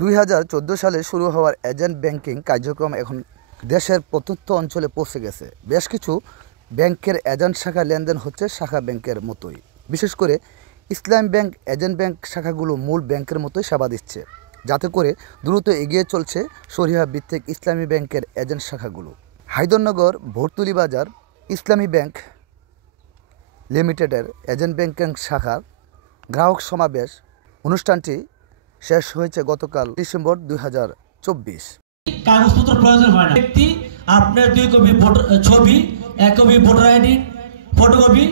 2014 সালে শুরু হওয়ার এজেন্ট ব্যাংকিং কার্যক্রম এখন দেশের প্রত্যন্ত অঞ্চলে পৌঁছে গেছে। বেশ কিছু ব্যাংকের এজেন্ট শাখা লেনদেন হচ্ছে শাখা ব্যাংকের মতোই। বিশেষ করে ইসলামী ব্যাংক এজেন্ট ব্যাংক শাখাগুলো মূল ব্যাংকের মতোই সেবা দিচ্ছে, যাতে করে দ্রুত এগিয়ে চলছে শরিয়া ভিত্তিক ইসলামী ব্যাংকের এজেন্ট শাখাগুলো। হায়দরনগর ভর্তুলি বাজার ইসলামী ব্যাংক লিমিটেডের এজেন্ট ব্যাংকিং শাখার গ্রাহক সমাবেশ অনুষ্ঠানটি শেষ হয়েছে গতকাল ডিসেম্বর 2024। কাগজপত্র প্রয়োজন হয় না। ব্যক্তি আপনার 2 কপি ছবি, 1 কপি ভোটার আইডি ফটোকপি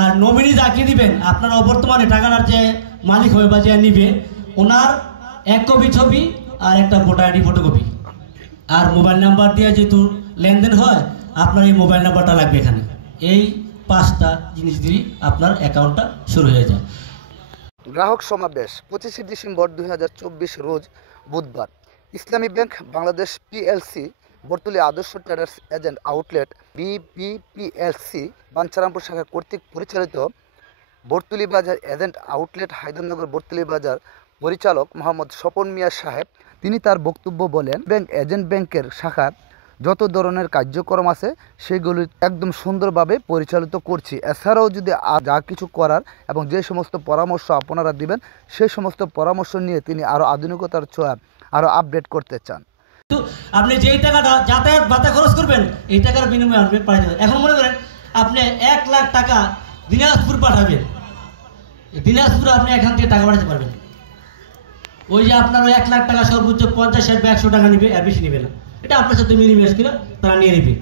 আর নমিনি যাকে দিবেন, আপনার বর্তমানে টাকার যে মালিক হবে বা যে নিবে ওনার 1 কপি ছবি আর একটা ভোটার আইডি ফটোকপি আর মোবাইল নাম্বার দিয়ে যেহেতু লেনদেন হয় আপনার এই মোবাইল নাম্বারটা লাগবে। এখানে এই 5টা জিনিস দিয়ে আপনার অ্যাকাউন্টটা শুরু হয়ে যায়। গ্রাহক সমাবেশ 25 ডিসেম্বর 2024 রোজ বুধবার ইসলামী ব্যাংক বাংলাদেশ পিএলসি বর্তুলি আদর্শ ট্রেডার্স এজেন্ট আউটলেট বিবিপিএলসি বাঞ্ছারামপুর শাখা কর্তৃক পরিচালিত বর্তুলি বাজার এজেন্ট আউটলেট হায়দরনগর বর্তুলি বাজার পরিচালক মোহাম্মদ স্বপন মিয়া সাহেব তিনি তার বক্তব্য বলেন, ব্যাংক এজেন্ট ব্যাংকের শাখার যত ধরনের কার্যক্রম আছে সেগুলি একদম সুন্দরভাবে পরিচালিত করছি। এছাড়াও যদি যা কিছু করার এবং যে সমস্ত পরামর্শ আপনারা দিবেন সেই সমস্ত পরামর্শ নিয়ে তিনি আরও আধুনিকতার ছোঁয়া আরও আপডেট করতে চান। আপনি যেই টাকাটা যাতায়াত ভাতা খরচ করবেন এই টাকার বিনিময়ে আপনি পাঠিয়ে দেবেন। এখন মনে করেন আপনি 1 লাখ টাকা দিনাজপুর পাঠাবেন, দিনাজপুরে আপনি এখান থেকে টাকা পাঠাতে পারবেন। ওই যে আপনার 1 লাখ টাকা সর্বোচ্চ 50 ষাট বা 100 টাকা নিবে, এর বেশি নিবে না। এটা আপনার সাথে মিনিমাইজ করে তারা নিয়ে নেবে।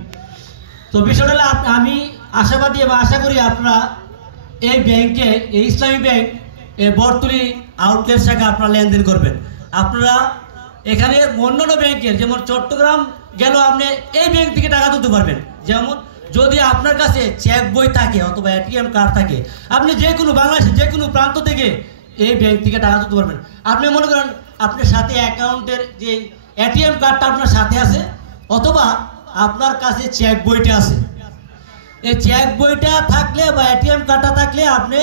তো বিষয়টা হলো আমি আশাবাদী এবং আশা করি আপনারা এই ব্যাংকে, এই ইসলামী ব্যাংক বর্তুলি আউটলেট শাখা আপনারা লেনদেন করবেন। আপনারা এখানে অন্যান্য ব্যাংকের যেমন চট্টগ্রাম গেল আপনি এই ব্যাংক থেকে টাকা তুলতে পারবেন। যেমন যদি আপনার কাছে চেক বই থাকে অথবা এটিএম কার্ড থাকে আপনি যে কোনো বাংলাদেশের যে কোনো প্রান্ত থেকে এই ব্যাংক থেকে টাকা তুলতে পারবেন। আপনি মনে করেন আপনার সাথে অ্যাকাউন্টের যে এটিএম কার্ডটা আপনার সাথে আছে অথবা আপনার কাছে চেক বইটা আছে, এই চেক বইটা থাকলে বা এটিএম কার্ডটা থাকলে আপনি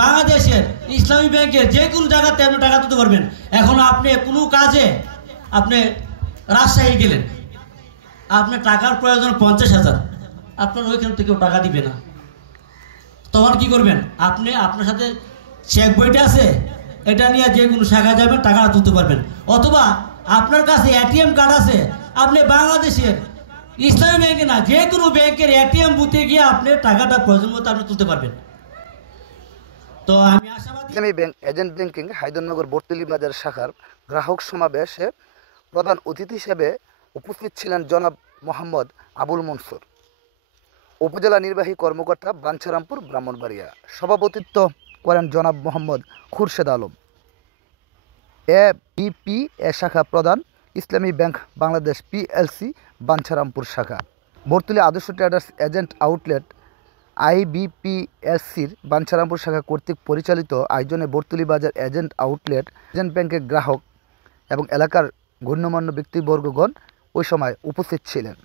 বাংলাদেশের ইসলামী ব্যাংকের যে কোনো জায়গাতে আপনি টাকা তুলতে পারবেন। এখন আপনি কোনো কাজে আপনি রাজশাহী গেলেন, আপনার টাকার প্রয়োজন 50,000, আপনার ওইখান থেকেও টাকা দিবে না। তখন কি করবেন? আপনি আপনার সাথে চেক বইটা আছে, এটা নিয়ে যে কোনো শাখায় যাবেন টাকাটা তুলতে পারবেন। অথবা আপনার কাছে এটিএম কার্ড আছে, আপনি বাংলাদেশের ইসলামী ব্যাংকে না যে কোনো ব্যাংকের এটিএম বুথে গিয়ে আপনি টাকাটা প্রয়োজন মতো আপনি তুলতে পারবেন। তো আমি আশাবাদী ইসলামী ব্যাংক এজেন্ট ব্যাংকিং হায়দরনগর বর্তুলি বাজার শাখার গ্রাহক সমাবেশে প্রধান অতিথি হিসেবে উপস্থিত ছিলেন জনাব মোহাম্মদ আবুল মনসুর, উপজেলা নির্বাহী কর্মকর্তা বাঞ্ছারামপুর ব্রাহ্মণবাড়িয়া। সভাপতিত্ব করেন জনাব মোহাম্মদ খুরশেদ আলম, এবিপিএ শাখা প্রধান ইসলামী ব্যাংক বাংলাদেশ পিএলসি বাঞ্ছারামপুর শাখা বর্তুলি আদর্শ ট্রেডার্স এজেন্ট আউটলেট আইবিপিএসসির বাঞ্ছারামপুর শাখা কর্তৃক পরিচালিত আয়োজনে বর্তুলি বাজার এজেন্ট আউটলেট এজেন্ট ব্যাংকের গ্রাহক এবং এলাকার গণ্যমান্য ব্যক্তিবর্গগণ ওই সময় উপস্থিত ছিলেন।